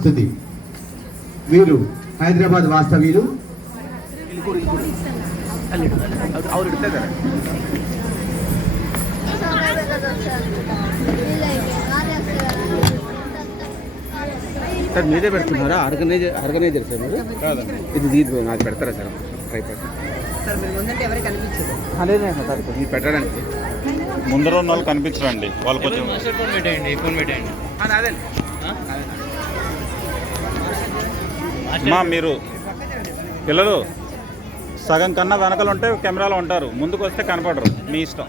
నమస్తుతి. వీరు హైదరాబాద్ వాస్తవ్యులు. సార్ మీదే పెడుతున్నారా? ఆర్గనైజర్ సార్ మీరు? ఇది నాకు పెడతారా సార్? ట్రై సార్ మీరు ముందంటే ఎవరికి కనిపించదు. అదేనే సార్ ఇది పెట్టడానికి ముందర ఉన్న వాళ్ళు కనిపించరండి. వాళ్ళు కొంచెం ఫోన్ పెట్టేయండి. అదే మా మీరు పిల్లలు సగం కన్నా వెనకలు ఉంటే కెమెరాలో ఉంటారు, ముందుకు వస్తే కనపడరు. మీ ఇష్టం.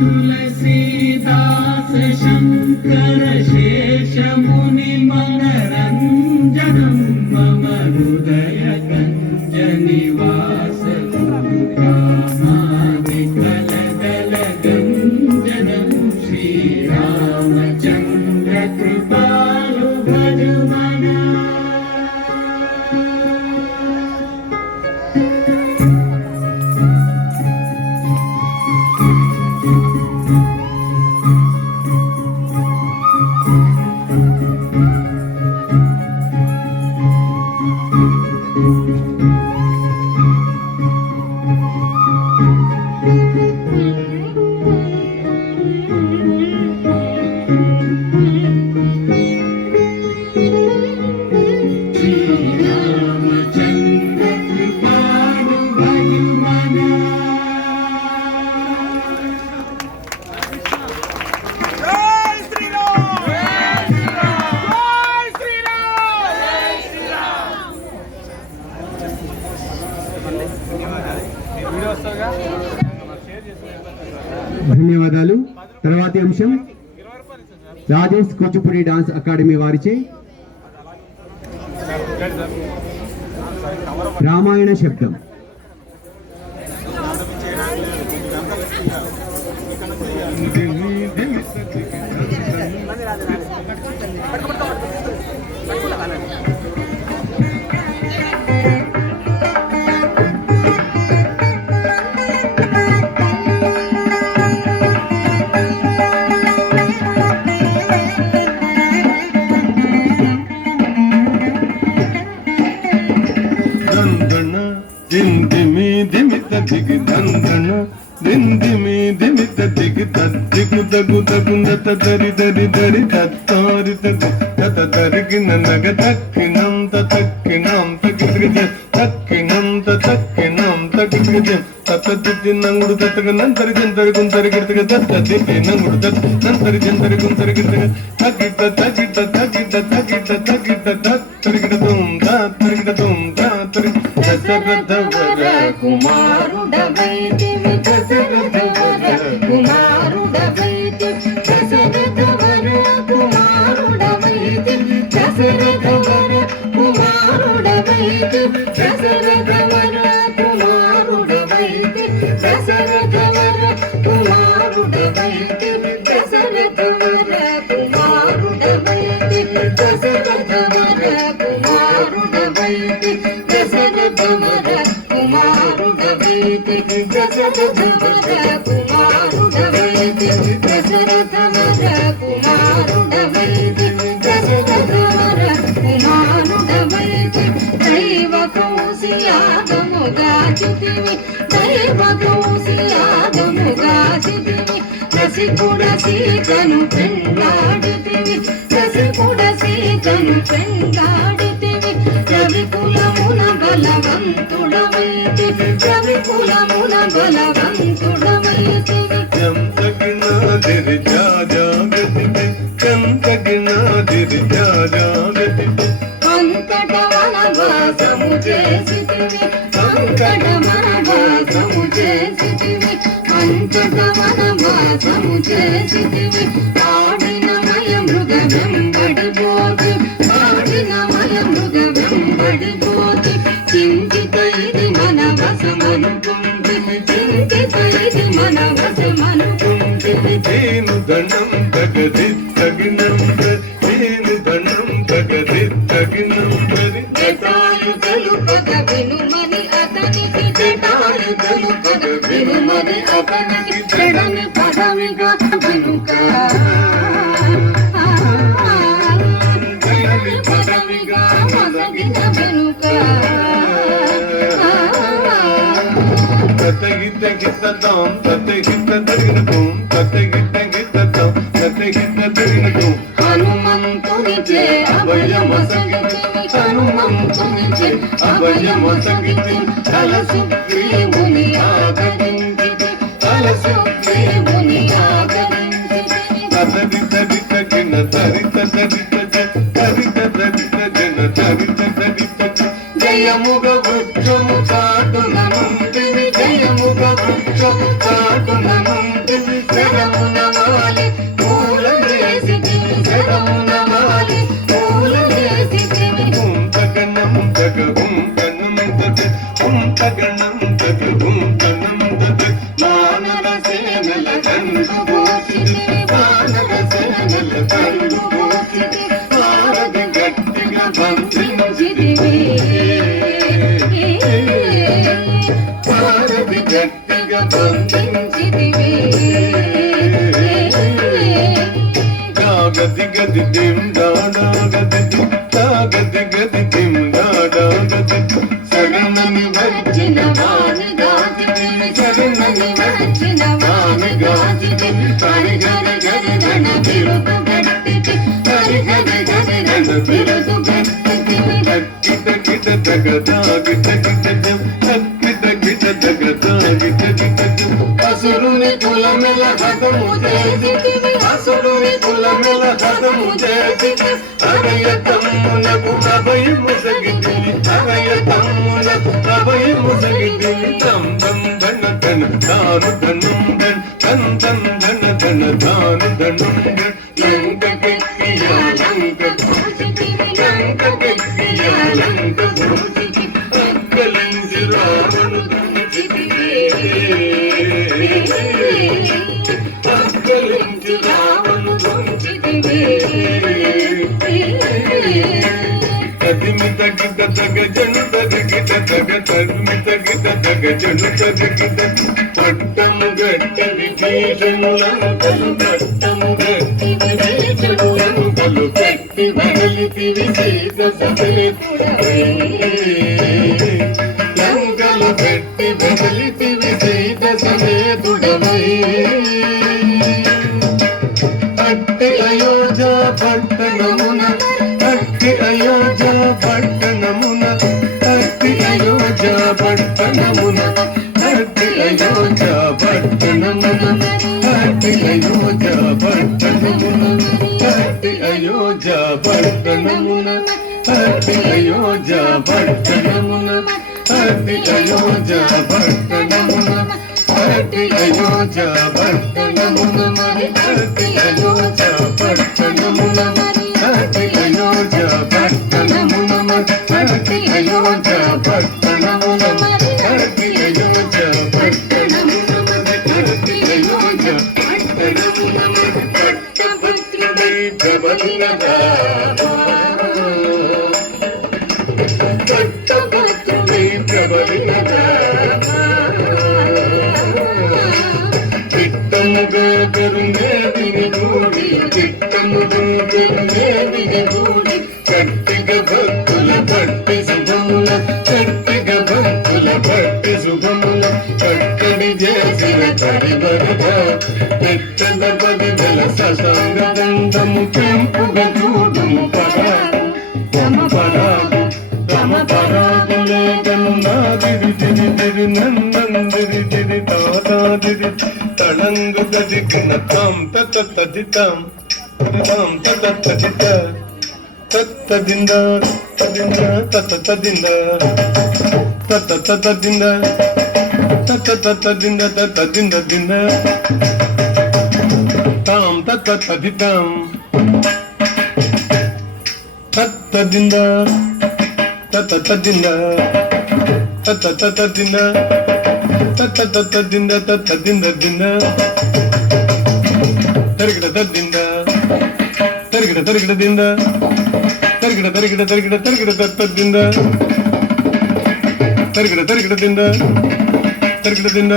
तुलसीदास शंकर शेष मुनि मनरंजनम मम हृदय कंज निवास विठल दल गंजनम श्री रामचंद्र कृपालु भजमना। ధన్యవాదాలు. తర్వాతి అంశం రాజేష్ కూచిపూడి డాన్స్ అకాడమీ వారిచే రామాయణ శబ్దం. దిందిమి దిమిత దిగి దందన దిందిమి దిమిత దిగి తద్దిగు దగు దగుందత దరి దరి దరి తత్తారి తత తరిగిన నగ తక్కినం తక్కినం తగిరిగ తక్కినం తక్కినం తగిరిగ తత దిద్ది నంగుడు తతగ నంతరి జంతరి గుంతరి గిడతగ దత్త దిద్ది నంగుడు దత్త నంతరి జంతరి గుంతరి గిడతగ తగిట తగిట తగిట తగిట తగిట తరిగిడ దుం తరిగిడ దుం తరి దశరథ వర కుమారుడవైతివి దశరథ వర కుమారుడవైతివి దశరథ వర కుమారుడవైతివి దశరథ వర కుమారుడవైతివి దశరథ వర కుమారుడవైతివి దశరథ వర కుమారుడవైతివి దశరథ వర కుమారుడవైతివి దశరథ వర కుమారుడవైతివి దశరథ వర కుమారుడవైతివి దశరథ వర కుమారుడవైతివి దశరథ వర కుమారుడవైతివి దశరథ వర కుమారుడవైతివి దైవ కౌశియాగముగాచితివి దైవ కౌశియాగముగాచితివి రసికుడ సీతను పెండాడితివి రసికుడ సీతను పెండాడితివి రవికులమున బలవంతుడవైతివి రవికులమున బలవంతుడవైతివి కంతగినాదిరి జాజాగతివి కంతగినాదిరి జాజాగతివి అంతట వనవాసము చేసితివి అంతట వనవాసము చేసితివి అంతట వనవాసము చేసితివి ఆడిన మయ మృగ వెంబడిపోతి ఆడిన మయ మృగ వెంబడిపోతి చింతిత ఇది మన వశమనుకుంటివి చింతిత ఇది మన వశమనుకుంటివి తేను దండం తగది తగినందరి తేను దండం తగది తగినందరి జటాయు తెలుపగ వినుమని అతనికి జటాయు తెలుపగ వినుమని అతనికి చెడని పదవిగా వెనుక చెడని పదవిగా మసగిన వెనుక తతగిత గితతాం తతగిత తగినతం తతగిత గితతాం తతగిత తగినతం హనుమంతునిచే అభయమసగితివి హనుమంతునిచే అభయమసగితివి తలసుగ్రీవుని ఆదరించితి తలసుగ్రీవుని ఆదరించితి తతగిత గిత గిన తరిత తరిత తరిత తరిత జన తరిత తరిత జయముగ వృక్షము చాటున నుండివి జయముగ వృక్షము చాటున నుండివి శరమున వాలి పూల వేసితివి శరమున వాలి పూల వేసితివి హుం తగనం తగ హుం తనం తగ హుం తగనం తగ హుం తనం తగ వానర సేనల దండు పోచితివి వానర సేనల దండు పోచితివి వారధి గట్టిగా బంధించితివి వారధి గట్టిగా బంధించితివి గది గది దిం దాడా గది గది గది దిం దాడా గది శరణని వచ్చిన వాణి గాచితివి శరణని వచ్చిన వాణి గాచితివి హరి హరి హరి ధన తిరుగు గట్టితి హరి హరి హరి ధన తిరుగు గట్టితివి కిట కిట జగదా కిట కిట జం కిట కిట జగదా కిట కిట జం అసురుని కులమెల హతము చేసితివి అసురుని కులమెల హతము చేసితివి అరయ తమ్మునకు అభయము సగితివి అరయ తమ్మునకు అభయము సగితివి తం తం ధన ధన ధాను ధనం ధన్ తం తం ధన ధన ధాను ధనం ధన్ లంకకెక్కియా లంక దోచితివి లంకకెక్కియా లంక దోచితివి అక్కలించి రావణు దోచితివి అక్కలించి రావణు దోచితివి తదిమిత గిత తగ జను తదిగిత తగ తదిమిత గిత తగ జను తదిగిత పట్టము గట్టి విభీషణులంకలు పట్టము గట్టి విభీషణులంకలు పెట్టి వదిలితివి సీత సమేతుడవై లంకలు పెట్టి వదిలితివి సీత సమేతుడవై అట్టి అయోధ్య పట్టణమున అట్టి అయోధ్య పట్టణమున అట్టి అయోధ్య పట్టణమున అట్టి అయోధ్య పట్టణమున అట్టి అయోధ్య పట్టణమున అట్టి అయోధ్య పట్టణమున అట్టి అయోధ్య పట్టణమున అట్టి అయోధ్య పట్టణమున అట్టి అయోధ్య పట్టణమున మరి అట్టి అయోధ్య పట్టణమున అట్టి అయోధ్య పట్టణమున మరి అట్టి అయోధ్య పట్టణమున అట్టి అయోధ్య పట్టణమున మరి అట్టి అయోధ్య పట్టణమున మరి పట్టభద్రుడై ప్రబలినదా పట్టభద్రుడై ప్రబలినదా చిత్తముగా కరుణేదిని గూడి చిత్తముగా కరుణేదిని గూడి కట్టిగ భక్తుల పట్టి శుభముల కట్టిగ భక్తుల పట్టి శుభముల కట్టడి చేసిన కడిబరద పెద్దల పదిదల శశాంగ దండము పెంపుగా చూడుము పరాగు తమ పరాగు తమ పరాగులే గన్నాదిరి తిరి తిరి నందందిరి తిరి తాదాదిరి తళంగు గదికిన తాం తత తదితాం తాం తత తదిత తత్తదింద తదింద తత తదింద తత తదింద తత తదింద తదింద దింద తాం తత తదితాం తత్తదింద తత తదింద తత తదింద తత తదింద తదింద దింద తరిగిడ తదింద తరిగిడ తరిగిడ దింద తరిగిడ తరిగిడ తరిగిడ తరిగిడ తదింద తరిగిడ తరిగిడ దింద తరిగిడ దింద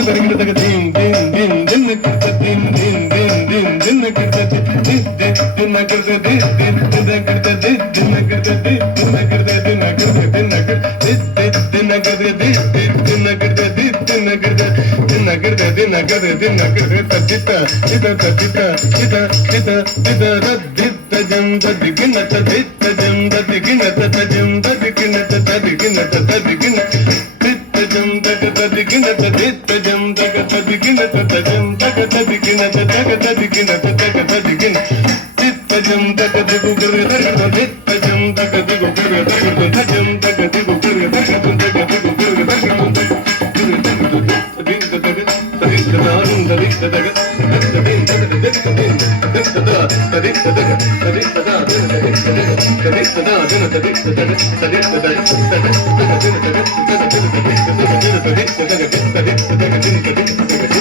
తరిగిడ తగ దీం దీం దీం దిన్న కిర్త దీం దీం దీం దీం దిన్న కిర్త దిన్న కిర్త దిన్న కిర్త దిన్న కిర్త దిన్న కిర్త దిన్న కిర్త దిన్న కిర్త దిన్న కిర్త దిన్న కిర్త దిన్న కిర్త దిన్న కిర్త దిన్న కిర్త దిన్న కిర్త తదిత ఇద తదిత ఇద ఇద ఇద రద్దిత జం దదిగిన తదిత జం దదిగిన తజం దదిగిన తదిగిన తదిగిన జం దగ తదిగిన తదిత జం దగ తదిగిన తజం దగ తదిగిన తగ తదిగిన తగ తదిగిన చిత్తజం దగ దిగు గురు దగ చిత్తజం దగ దిగు గురు దగ తజం దగ దిగు గురు దగ దగ దిగు గురు దగ దగ దిగు దగ తదిత దగ తదిత దారుం దగ Thank you.